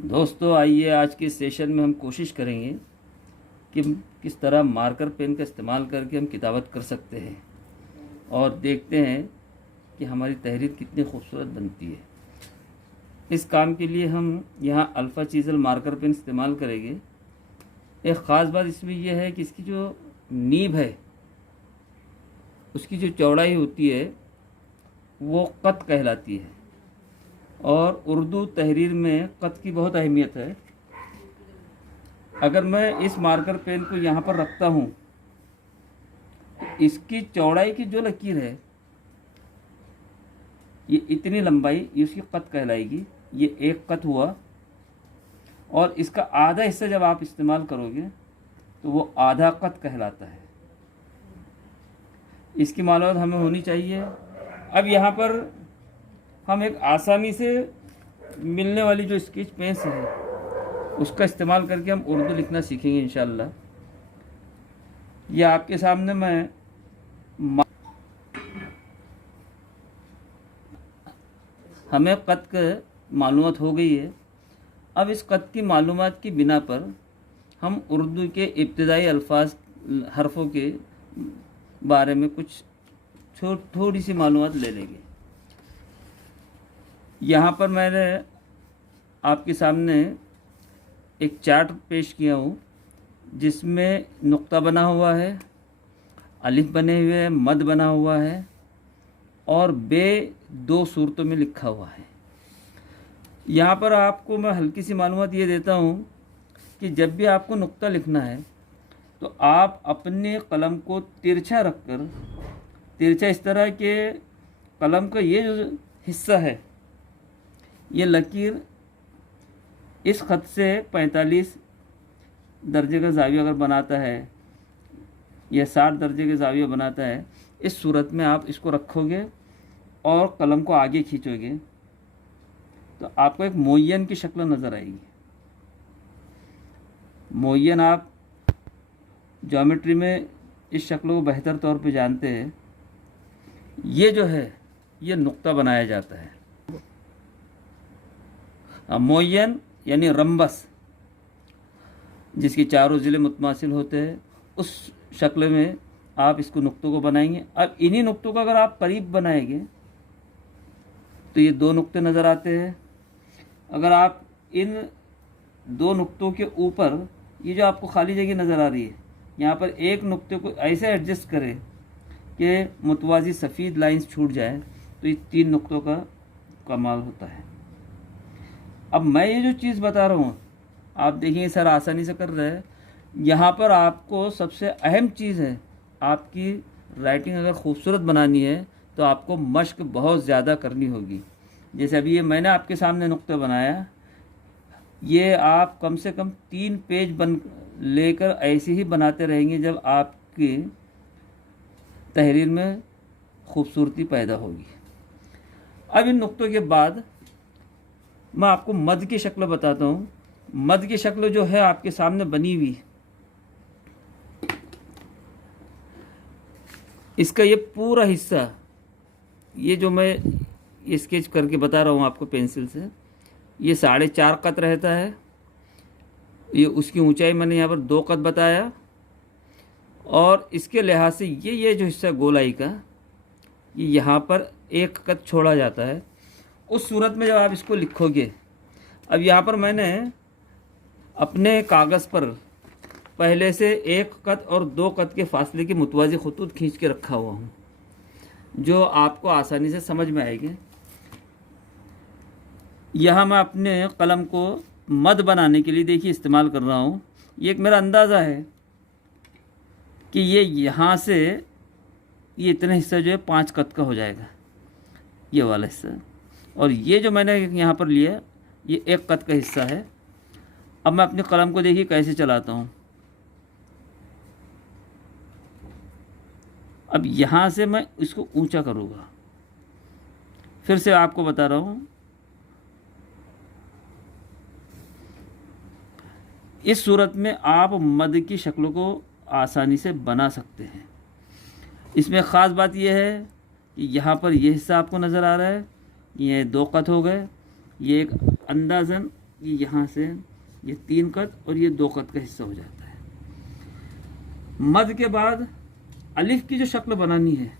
दोस्तों आइए आज के सेशन में हम कोशिश करेंगे कि किस तरह मार्कर पेन का इस्तेमाल करके हम किताबत कर सकते हैं और देखते हैं कि हमारी तहरीर कितनी खूबसूरत बनती है। इस काम के लिए हम यहाँ अल्फ़ा चीज़ल मार्कर पेन इस्तेमाल करेंगे। एक ख़ास बात इसमें यह है कि इसकी जो नीब है उसकी जो चौड़ाई होती है वो कत कहलाती है और उर्दू तहरीर में कत की बहुत अहमियत है। अगर मैं इस मार्कर पेन को यहाँ पर रखता हूँ, इसकी चौड़ाई की जो लकीर है ये इतनी लंबाई, ये उसकी कत कहलाएगी। ये एक कत हुआ और इसका आधा हिस्सा जब आप इस्तेमाल करोगे तो वो आधा कत कहलाता है। इसकी मालूमात हमें होनी चाहिए। अब यहाँ पर हम एक आसानी से मिलने वाली जो स्केच पेन्स है उसका इस्तेमाल करके हम उर्दू लिखना सीखेंगे इंशाल्लाह। ये आपके सामने मैं हमें कत का मालूमात हो गई है। अब इस कत की मालूमात की बिना पर हम उर्दू के इब्तिदाई अल्फाज हरफों के बारे में कुछ थोड़ी सी मालूमात ले लेंगे। यहाँ पर मैंने आपके सामने एक चार्ट पेश किया हूँ जिसमें नुक्ता बना हुआ है, अलिफ बने हुए हैं, मद बना हुआ है और बे दो सूरतों में लिखा हुआ है। यहाँ पर आपको मैं हल्की सी मालूमात ये देता हूँ कि जब भी आपको नुक्ता लिखना है तो आप अपने कलम को तिरछा रखकर, तिरछा इस तरह के कलम का ये जो हिस्सा है, ये लकीर इस ख़त से 45 दर्जे का ज़ाविया अगर बनाता है या 60 दर्जे के ज़ाविया बनाता है, इस सूरत में आप इसको रखोगे और कलम को आगे खींचोगे तो आपको एक मोयन की शक्ल नज़र आएगी। मोयन आप ज्योमेट्री में इस शक्ल को बेहतर तौर पे जानते हैं। ये जो है ये नुक्ता बनाया जाता है। मोयन यानी रम्बस, जिसके चारों ज़िले मुतमासिल होते हैं, उस शक्ल में आप इसको नुक्तों को बनाएंगे। अब इन्हीं नुक्तों को अगर आप करीब बनाएंगे तो ये दो नुक्ते नज़र आते हैं। अगर आप इन दो नुक्तों के ऊपर ये जो आपको खाली जगह नज़र आ रही है, यहाँ पर एक नुक्ते को ऐसे एडजस्ट करें कि मुतवाज़ी सफ़ेद लाइंस छूट जाए तो ये तीन नुक्तों का कमाल होता है। अब मैं ये जो चीज़ बता रहा हूँ आप देखिए सर आसानी से कर रहे हैं। यहाँ पर आपको सबसे अहम चीज़ है, आपकी राइटिंग अगर खूबसूरत बनानी है तो आपको मश्क बहुत ज़्यादा करनी होगी। जैसे अभी ये मैंने आपके सामने नुक्ता बनाया, ये आप कम से कम 3 पेज बन लेकर ऐसे ही बनाते रहेंगे जब आपकी तहरीर में खूबसूरती पैदा होगी। अब इन नुक्तों के बाद मैं आपको मद की शक्ल बताता हूँ। मद की शक्ल जो है आपके सामने बनी हुई, इसका ये पूरा हिस्सा, ये जो मैं ये स्केच करके बता रहा हूँ आपको पेंसिल से, ये 4.5 कत रहता है। ये उसकी ऊंचाई मैंने यहाँ पर 2 कत बताया और इसके लिहाज से ये जो हिस्सा गोलाई का, ये यहाँ पर 1 कत छोड़ा जाता है। उस सूरत में जब आप इसको लिखोगे, अब यहाँ पर मैंने अपने कागज़ पर पहले से 1 कत और 2 कत के फासले के मुतवाज़ी खतूत खींच के रखा हुआ हूँ जो आपको आसानी से समझ में आएगी। यहाँ मैं अपने कलम को मद बनाने के लिए देखिए इस्तेमाल कर रहा हूँ। ये एक मेरा अंदाज़ा है कि ये यहाँ से ये इतना हिस्सा जो है 5 कत का हो जाएगा, ये वाला हिस्सा। और ये जो मैंने यहाँ पर लिया ये 1 कत का हिस्सा है। अब मैं अपने कलम को देखिए कैसे चलाता हूँ। अब यहाँ से मैं इसको ऊंचा करूँगा, फिर से आपको बता रहा हूँ। इस सूरत में आप मद की शक्लों को आसानी से बना सकते हैं। इसमें ख़ास बात यह है कि यहाँ पर यह हिस्सा आपको नज़र आ रहा है, ये 2 कत हो गए, ये एक अंदाज़न ये यहाँ से ये 3 कत और ये 2 कत का हिस्सा हो जाता है। मद के बाद अलिफ की जो शक्ल बनानी है,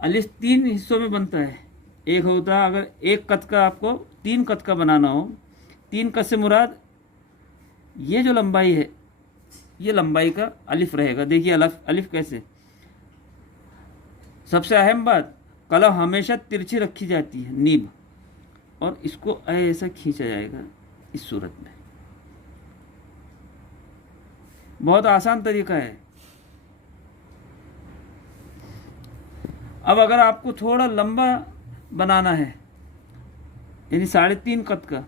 अलिफ 3 हिस्सों में बनता है। एक होता है अगर 1 कत का आपको 3 कत का बनाना हो, 3 कत से मुराद ये जो लंबाई है, ये लंबाई का अलिफ रहेगा। देखिए अलिफ कैसे, सबसे अहम बात, कलम हमेशा तिरछी रखी जाती है नीब, और इसको ऐसा खींचा जाएगा इस सूरत में। बहुत आसान तरीका है। अब अगर आपको थोड़ा लंबा बनाना है, यानी 3.5 कत का,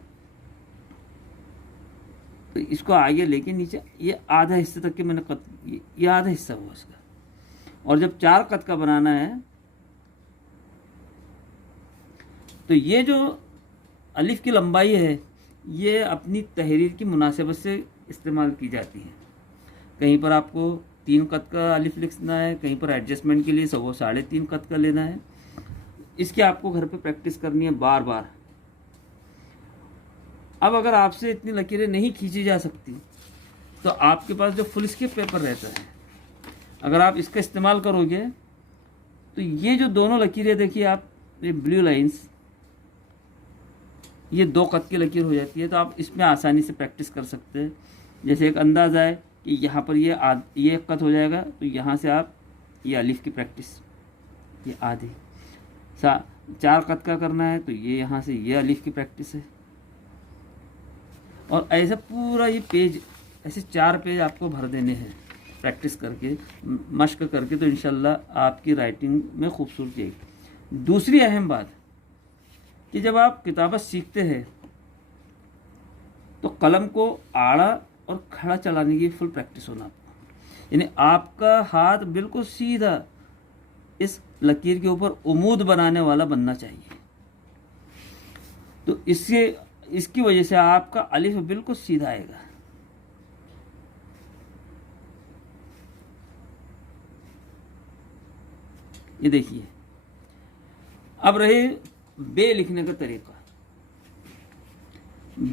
तो इसको आगे लेके नीचे ये आधा हिस्से तक के मैंने कत, ये आधा हिस्सा हुआ इसका। और जब 4 कत का बनाना है तो ये जो अलिफ की लंबाई है ये अपनी तहरीर की मुनासिबत से इस्तेमाल की जाती है। कहीं पर आपको 3 कत का अलिफ लिखना है, कहीं पर एडजस्टमेंट के लिए वो 3.5 कत का लेना है। इसकी आपको घर पे प्रैक्टिस करनी है बार बार। अब अगर आपसे इतनी लकीरें नहीं खींची जा सकती तो आपके पास जो फुल स्केप पेपर रहता है, अगर आप इसका इस्तेमाल करोगे तो ये जो दोनों लकीरें देखिए आप, ये ब्लू लाइंस, ये 2 कत की लकीर हो जाती है। तो आप इसमें आसानी से प्रैक्टिस कर सकते हैं। जैसे एक अंदाज़ा है कि यहाँ पर ये 1 कत हो जाएगा, तो यहाँ से आप ये अलिफ की प्रैक्टिस, ये आधी 4 कत का करना है तो ये यहाँ से ये अलिफ की प्रैक्टिस है। और ऐसा पूरा ये पेज, ऐसे 4 पेज आपको भर देने हैं प्रैक्टिस करके, मश्क करके, तो इंशाल्लाह आपकी राइटिंग में खूबसूरती आएगी। दूसरी अहम बात कि जब आप किताबत सीखते हैं तो कलम को आड़ा और खड़ा चलाने की फुल प्रैक्टिस होना आपको, यानी आपका हाथ बिल्कुल सीधा इस लकीर के ऊपर उमूद बनाने वाला बनना चाहिए। तो इसकी वजह से आपका अलिफ बिल्कुल सीधा आएगा। ये देखिए। अब रहे बे लिखने का तरीका।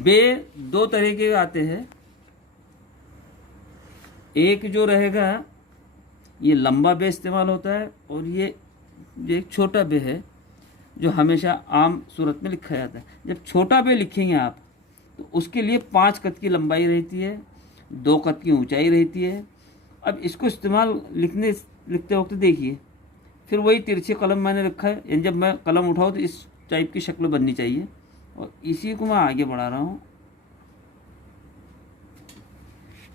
बे 2 तरह के आते हैं। एक जो रहेगा ये लंबा बे इस्तेमाल होता है, और ये एक छोटा बे है जो हमेशा आम सूरत में लिखा जाता है। जब छोटा बे लिखेंगे आप तो उसके लिए 5 कत की लंबाई रहती है, 2 कत की ऊंचाई रहती है। अब इसको इस्तेमाल लिखते वक्त देखिए, फिर वही तिरछी कलम मैंने रखा है, यानी जब मैं कलम उठाऊँ तो इस टाइप की शक्ल बननी चाहिए, और इसी को मैं आगे बढ़ा रहा हूँ।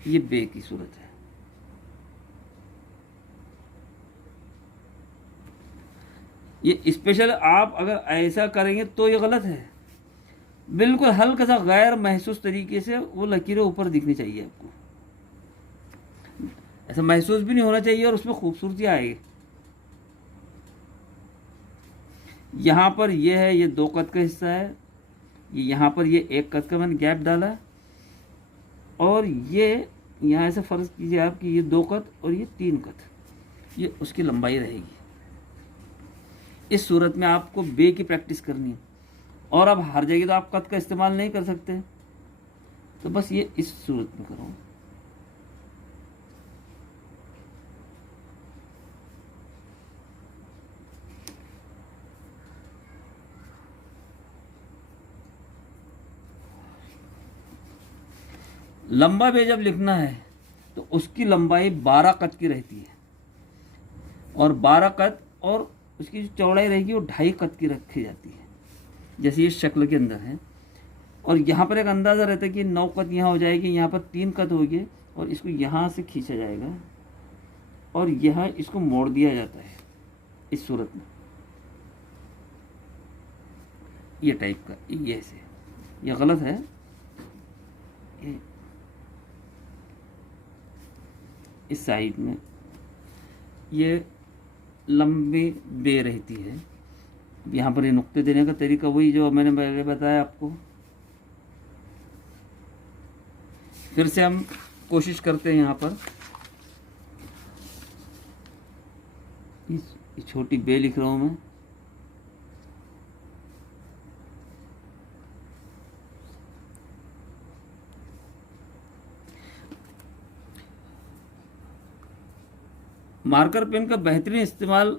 ये बे की सूरत है। ये स्पेशल आप अगर ऐसा करेंगे तो ये गलत है। बिल्कुल हल्का सा गैर महसूस तरीके से वो लकीरें ऊपर दिखनी चाहिए आपको। ऐसा महसूस भी नहीं होना चाहिए और उसमें खूबसूरती आएगी। यहाँ पर ये है, ये 2 कत का हिस्सा है, ये यहाँ पर ये 1 कत का मैंने गैप डाला, और ये यहाँ से फर्ज कीजिए आप कि ये 2 कत और ये 3 कत, ये उसकी लंबाई रहेगी। इस सूरत में आपको बे की प्रैक्टिस करनी है। और अब हर जगह तो आप कत का इस्तेमाल नहीं कर सकते, तो बस ये इस सूरत में करो। लंबा बे जब लिखना है तो उसकी लंबाई 12 कत की रहती है, और 12 कत, और उसकी जो चौड़ाई रहेगी वो 2.5 कत की रखी जाती है, जैसे ये शक्ल के अंदर है। और यहाँ पर एक अंदाज़ा रहता है कि 9 कत यहाँ हो जाएगी, यहाँ पर 3 कत होगी, और इसको यहाँ से खींचा जाएगा और यहाँ इसको मोड़ दिया जाता है इस सूरत में, ये टाइप का, ये ऐसे, ये गलत है। ये इस साइड में ये लंबी बे रहती है। यहाँ पर ये नुक्ते देने का तरीका वही जो मैंने पहले बताया आपको। फिर से हम कोशिश करते हैं। यहाँ पर इस छोटी बे लिख रहा हूँ मैं, मार्कर पेन का बेहतरीन इस्तेमाल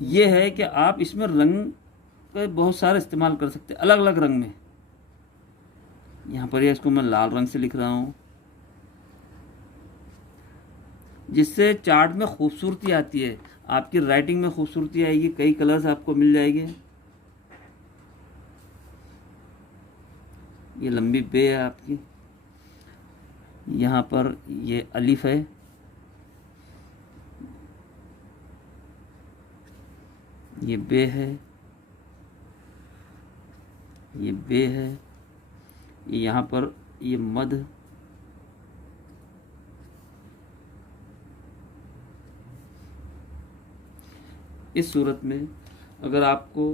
ये है कि आप इसमें रंग के बहुत सारे इस्तेमाल कर सकते हैं, अलग अलग रंग में। यहाँ पर इसको मैं लाल रंग से लिख रहा हूँ, जिससे चार्ट में खूबसूरती आती है, आपकी राइटिंग में खूबसूरती आएगी, कई कलर्स आपको मिल जाएंगे। ये लंबी बे है आपकी, यहाँ पर ये अलिफ है, ये बे है, ये बे है, यहाँ पर ये मध, इस सूरत में अगर आपको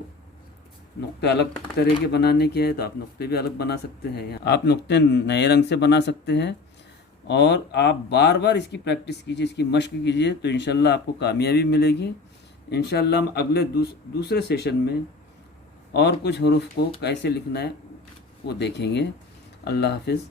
नुक्ते अलग तरह के बनाने के हैं तो आप नुक्ते भी अलग बना सकते हैं। आप नुक्ते नए रंग से बना सकते हैं और आप बार बार इसकी प्रैक्टिस कीजिए, इसकी मश्क कीजिए, तो इंशाल्लाह आपको कामयाबी मिलेगी। इंशाल्लाह हम अगले दूसरे सेशन में और कुछ हरूफ को कैसे लिखना है वो देखेंगे। अल्लाह हाफिज़।